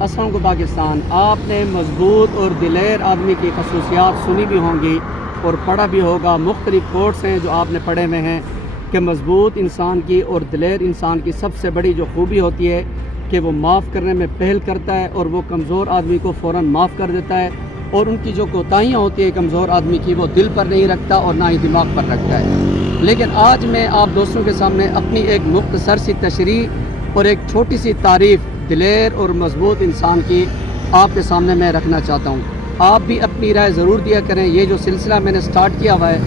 السلام علیکم پاکستان۔ آپ نے مضبوط اور دلیر آدمی کی خصوصیات سنی بھی ہوں گی اور پڑھا بھی ہوگا۔ مختلف کوٹس ہیں جو آپ نے پڑھے ہوئے ہیں کہ مضبوط انسان کی اور دلیر انسان کی سب سے بڑی جو خوبی ہوتی ہے کہ وہ معاف کرنے میں پہل کرتا ہے اور وہ کمزور آدمی کو فوراً معاف کر دیتا ہے، اور ان کی جو کوتاہیاں ہوتی ہیں کمزور آدمی کی وہ دل پر نہیں رکھتا اور نہ ہی دماغ پر رکھتا ہے۔ لیکن آج میں آپ دوستوں کے سامنے اپنی ایک مختصر سی تشریح اور ایک چھوٹی سی تعریف دلیر اور مضبوط انسان کی آپ کے سامنے میں رکھنا چاہتا ہوں۔ آپ بھی اپنی رائے ضرور دیا کریں۔ یہ جو سلسلہ میں نے سٹارٹ کیا ہوا ہے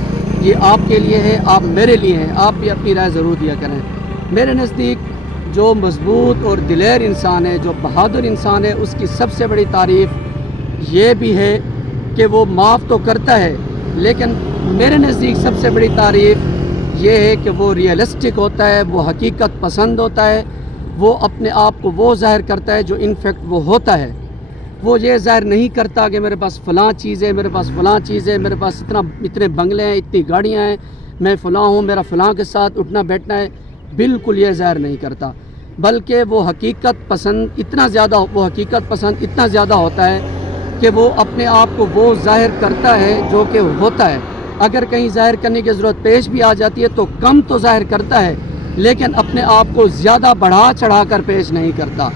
یہ آپ کے لیے ہے، آپ میرے لیے ہیں، آپ بھی اپنی رائے ضرور دیا کریں۔ میرے نزدیک جو مضبوط اور دلیر انسان ہے، جو بہادر انسان ہے، اس کی سب سے بڑی تعریف یہ بھی ہے کہ وہ معاف تو کرتا ہے، لیکن میرے نزدیک سب سے بڑی تعریف یہ ہے کہ وہ ریئلسٹک ہوتا ہے، وہ حقیقت پسند ہوتا ہے، وہ اپنے آپ کو وہ ظاہر کرتا ہے جو انفیکٹ وہ ہوتا ہے۔ وہ یہ ظاہر نہیں کرتا کہ میرے پاس فلاں چیز ہے، میرے پاس فلاں چیز ہے، میرے پاس اتنے بنگلے ہیں، اتنی گاڑیاں ہیں، میں فلاں ہوں، میرا فلاں کے ساتھ اٹھنا بیٹھنا ہے۔ بالکل یہ ظاہر نہیں کرتا، بلکہ وہ حقیقت پسند اتنا زیادہ ہوتا ہے کہ وہ اپنے آپ کو وہ ظاہر کرتا ہے جو کہ ہوتا ہے۔ اگر کہیں ظاہر کرنے کی ضرورت پیش بھی آ جاتی ہے تو کم تو ظاہر کرتا ہے، لیکن اپنے آپ کو زیادہ بڑھا چڑھا کر پیش نہیں کرتا۔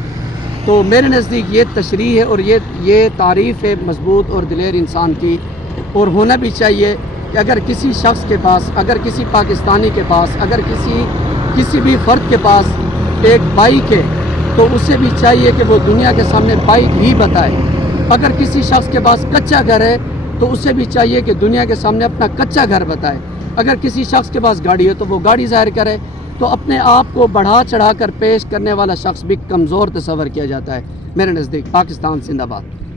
تو میرے نزدیک یہ تشریح ہے اور یہ تعریف ہے مضبوط اور دلیر انسان کی، اور ہونا بھی چاہیے کہ اگر کسی شخص کے پاس، اگر کسی پاکستانی کے پاس، اگر کسی بھی فرد کے پاس ایک بائک ہے تو اسے بھی چاہیے کہ وہ دنیا کے سامنے بائک ہی بتائے۔ اگر کسی شخص کے پاس کچا گھر ہے تو اسے بھی چاہیے کہ دنیا کے سامنے اپنا کچا گھر بتائے۔ اگر کسی شخص کے پاس گاڑی ہے تو وہ گاڑی ظاہر کرے۔ تو اپنے آپ کو بڑھا چڑھا کر پیش کرنے والا شخص بھی کمزور تصور کیا جاتا ہے۔ میرے نزدیک پاکستان زندہ باد۔